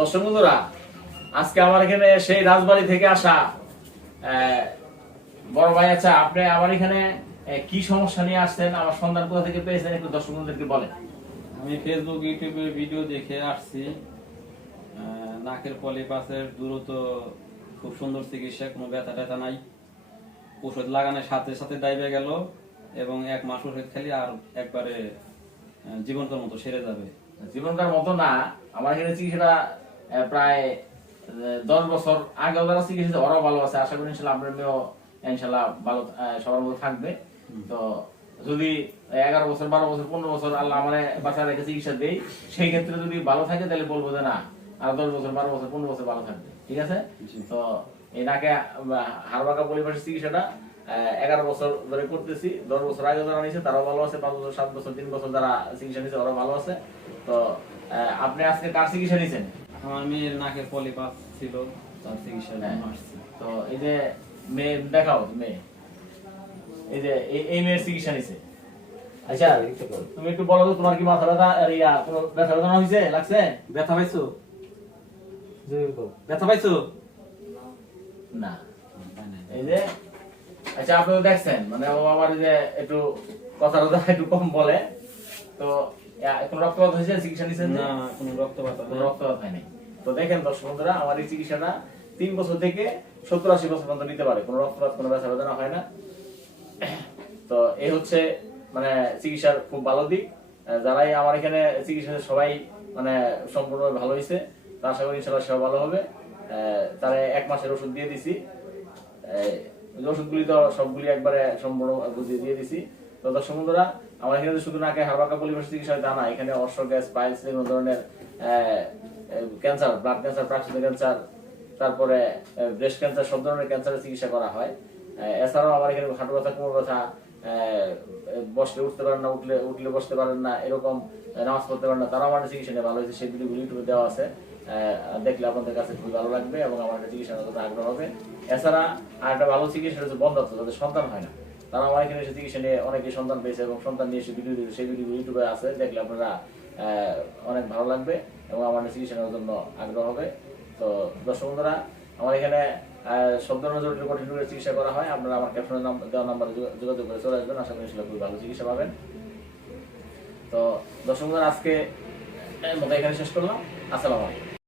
দর্শক বন্ধুরা আজকে আমার এখানে সেই রাজবাড়ি থেকে আসা বড় ভাই আচ্ছা আপনি আমার এখানে কি সমস্যা নিয়ে আসছেন? আমার সন্ধান কোথা থেকে পেয়েছেন? একটু দর্শক বন্ধুদেরকে বলেন। আমি ফেসবুক ইউটিউবে ভিডিও দেখে আসছি। নাকের পলিপাসের দ্রুত খুব সুন্দর চিকিৎসা কোনো ব্যথা ট্যাথা নাই। ওষুধ লাগানোর সাথে সাথে ডাইবে গেল এবং এক মাস ওষুধ খেলে আর একবারে জীবনকার মতো সেরে যাবে। জীবনকার মতো না আমার এখানে চিকিৎসাটা প্রায় দশ বছর আগে যারা চিকিৎসা ওরাও ভালো আছে। আশা করি ইনশাল্লাহ আপনার মেয়েও ইনশাল্লাহ ভালো সবার মতো থাকবে। তো যদি এগারো বছর বারো বছর পনেরো বছর আল্লাহ আমার বাচ্চা রেখে চিকিৎসা দেই সেই ক্ষেত্রে যদি ভালো থাকে তাহলে বলব যে না আর দশ বছর বারো বছর পনেরো বছর ভালো থাকবে। ঠিক আছে? তো এই নাকে হাড়বাঁকা পরিবেশের চিকিৎসাটা এগারো বছর ধরে করতেছি। দশ বছর আগে যারা নিয়েছে তারাও ভালো আছে। পাঁচ বছর সাত বছর তিন বছর যারা চিকিৎসা নিয়েছে ওরাও ভালো আছে। তো আহ, আপনি আজকে কার চিকিৎসা নিয়েছেন আমার মেয়ের নাকের পলিপাস ছিল তার চিকিৎসার জন্য হ্যাঁ। আসছি। তো এই যে মেয়ে দেখাও মেয়ে। এই যে এই- মেয়ের চিকিৎসা নিছে। আচ্ছা তুমি একটু বলো তো তোমার কি মাথা ব্যথা আর ইয়া কোনো ব্যথা বেদনা হয়েছে লাগছে? ব্যথা পাইছো? ব্যথা পাইছো? না। এই যে? আচ্ছা আপনি দেখছেন মানে ও আমার যে একটু কথা একটু কম বলে। তো এখন রক্তপাত হয়েছে চিকিৎসা নিছেন না কোনো রক্তপাত কোনো রক্তপাত হয়নি। তো দেখেন দর্শক বন্ধুরা আমার এই চিকিৎসাটা তিন বছর থেকে সত্তর আশি বছর পর্যন্ত নিতে পারে। কোনো রক্তপাত কোনো ব্যথা বেদনা হয় না। তো এই হচ্ছে মানে চিকিৎসার খুব ভালো দিক। যারাই আমার এখানে চিকিৎসা সবাই মানে সম্পূর্ণ ভালো হয়েছে। তো আশা করি ইনশাল্লাহ সেবা ভালো হবে। আহ, তারা এক মাসের ওষুধ দিয়ে দিছি। ওষুধগুলি তো সবগুলি একবারে সম্পূর্ণ দিয়ে দিছি। তো দর্শক বন্ধুরা, আমার এখানে শুধু হারবাকা চিকিৎসা তা না এখানে গ্যাস বিভিন্ন ধরনের ক্যান্সার ব্লাড ক্যান্সার প্রাকৃতিক ক্যান্সার তারপরে ব্রেস্ট ক্যান্সার সব ধরনের ক্যান্সারের চিকিৎসা করা হয়। এছাড়াও আমার এখানে হাঁটু ব্যথা, কোমর ব্যথা বসলে উঠতে পারেন না, উঠলে উঠলে বসতে পারেন না, এরকম নামাজ পড়তে পারেন না, তারাও আমার চিকিৎসা নিয়ে ভালো হয়েছে, সেই ইউটিউবে দেওয়া আছে। দেখলে আপনাদের কাছে খুবই ভালো লাগবে এবং আমার চিকিৎসা আগ্রহ হবে। এছাড়া আর একটা ভালো চিকিৎসা হচ্ছে বন্ধাত্ম যাদের সন্তান হয় না। তারা আমার এখানে এসে চিকিৎসা নিয়ে অনেকে সন্তান পেয়েছে এবং সন্তান নিয়ে এসে ভিডিও দিয়েছে সেই ভিডিও ইউটিউবে আছে, দেখলে আপনারা অনেক ভালো লাগবে এবং আমার চিকিৎসা নেওয়ার জন্য আগ্রহ হবে। তো দর্শক বন্ধুরা, আমার এখানে সব ধরনের জটিল কঠিন রোগের চিকিৎসা করা হয়। আপনারা আমার ক্যাপশনের নাম, দেওয়া নাম্বারে যোগাযোগ করে চলে আসবেন। আশা করি ইনশাল্লাহ খুবই ভালো চিকিৎসা পাবেন। তো দর্শক বন্ধুরা, আজকে এখানে শেষ করলাম। আসসালামু আলাইকুম।